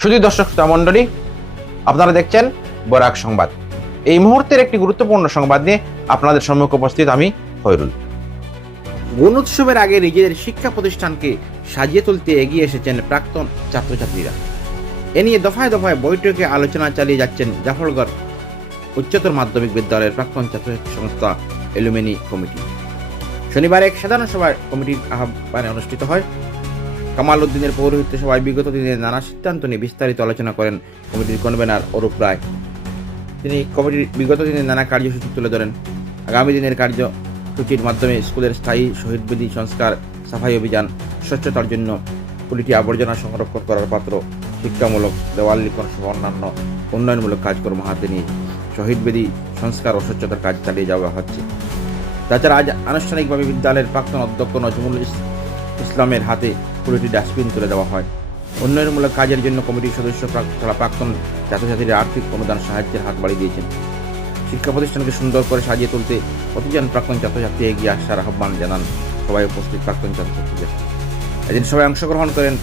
শুধু দর্শক শ্রোতা মণ্ডলী, আপনারা দেখছেন বরাক সংবাদ। এই মুহূর্তের একটি গুরুত্বপূর্ণ সংবাদ নিয়ে আপনাদের সম্মুখে উপস্থিত আমি খৈরুল গুণোৎসবের আগে নিজেদের শিক্ষা প্রতিষ্ঠানকে সাজিয়ে তুলতে এগিয়ে এসেছেন প্রাক্তন ছাত্রছাত্রীরা। এ নিয়ে দফায় দফায় বৈঠকে আলোচনা চালিয়ে যাচ্ছেন জাফরগড় উচ্চতর মাধ্যমিক বিদ্যালয়ের প্রাক্তন ছাত্রছাত্রী সংস্থা এলুমিনি কমিটি। শনিবার এক সাধারণ সভায় কমিটির আহ্বানে অনুষ্ঠিত হয় কামাল উদ্দিনের পৌরোহিত্য সভায় বিগত দিনের নানা সিদ্ধান্ত নিয়ে বিস্তারিত আলোচনা করেন কমিটির কনভেনার অরূপ রায়। তিনি কমিটির বিগত দিনের নানা কার্যসূচি তুলে ধরেন। আগামী দিনের কার্যসূচির মাধ্যমে স্কুলের স্থায়ী শহীদ বিধি সংস্কার, সাফাই অভিযান, স্বচ্ছতার জন্য কুড়িটি আবর্জনা সংরক্ষণ করার পাত্র, শিক্ষামূলক দেওয়াল লিখন সহ অন্যান্য উন্নয়নমূলক কাজকর্ম হাতে নিয়ে শহীদ বিধি সংস্কার ও স্বচ্ছতার কাজ চালিয়ে যাওয়া হচ্ছে। তাছাড়া আজ আনুষ্ঠানিকভাবে বিদ্যালয়ের প্রাক্তন অধ্যক্ষ নজমুল ইস- ইসলামের হাতে কুড়িটি ডাস্টবিন তুলে দেওয়া হয়। উন্নয়নমূলক কাজের জন্য কমিটির সদস্য প্রাক্তন ছাত্রছাত্রীরা আর্থিক অনুদান সাহায্যের হাত বাড়িয়ে দিয়েছেন। শিক্ষা প্রতিষ্ঠানকে সুন্দর করে সাজিয়ে তুলতে প্রতিজন প্রাক্তন ছাত্রছাত্রী এগিয়ে আসার আহ্বান জানান সবাই উপস্থিত প্রাক্তন ছাত্রছাত্রীদের। এদিন সবাই অংশগ্রহণ করেন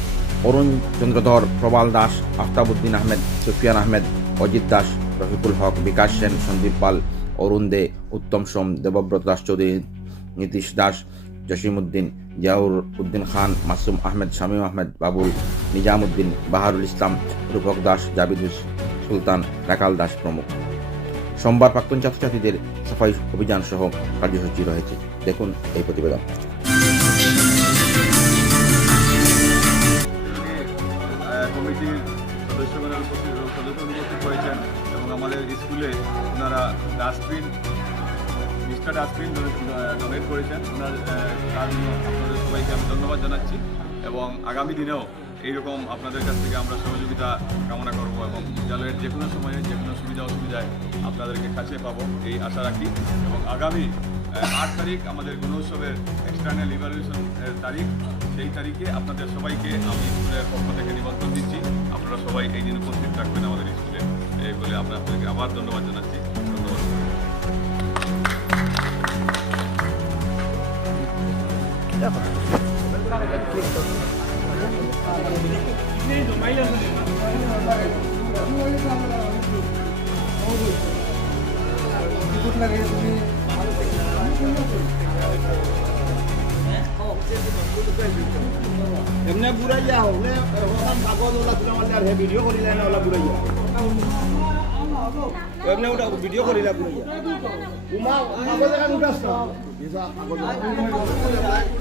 অরুণ চন্দ্রধর, প্রবাল দাস, আফতাবুদ্দিন আহমেদ, সুফিয়ান আহমেদ, অজিত দাস, রফিকুল হক, বিকাশ সেন, সন্দীপ পাল, অরুণ দে, উত্তম সোম, দেবব্রত দাস চৌধুরী, নীতিশ দাস, জসিমউদ্দিন জিয়াউর উদ্দিন খান, মাসুম আহমেদ, শামীম আহমেদ, বাবুল নিজামউদ্দিন বাহারুল ইসলাম, রূপক দাস জাবিদুস সুলতান, রাকাল দাস প্রমুখ। সোমবার প্রাক্তন ছাত্রছাত্রীদের সাফাই অভিযান সহ কার্যসূচি রয়েছে। দেখুন এই প্রতিবেদন। আমাদের স্কুলে ওনারা ডাস্টবিন মিস্টার ডাস্টবিন ডোনেট করেছেন। ওনার তার জন্য আপনাদের সবাইকে আমি ধন্যবাদ জানাচ্ছি এবং আগামী দিনেও এইরকম আপনাদের কাছ থেকে আমরা সহযোগিতা কামনা করব এবং বিদ্যালয়ের যে কোনো সময়ে যে কোনো সুবিধা অসুবিধায় আপনাদেরকে কাছে পাবো, এই আশা রাখি। এবং আগামী আট তারিখ আমাদের গুণোৎসবের এক্সটার্নাল ইভ্যালুয়েশন তারিখ। সেই তারিখে আপনাদের সবাইকে আমি স্কুলের পক্ষ থেকে নিমন্ত্রণ দিচ্ছি। আপনারা সবাই এই দিন উপস্থিত থাকবেন আমাদের স্কুলে। এই বলে আপনাদেরকে আবার ধন্যবাদ জানাচ্ছি। એમને પૂરા ગયા હોવ ને ભાગો તો ઓલા પેલા હે વીડિયો કરી લઈને ઓલા પૂરા ગયા એમને ઉઠા વીડિયો કરી લે પૂરા ગયા ઉમા ઉમા બધા ઉઠાસ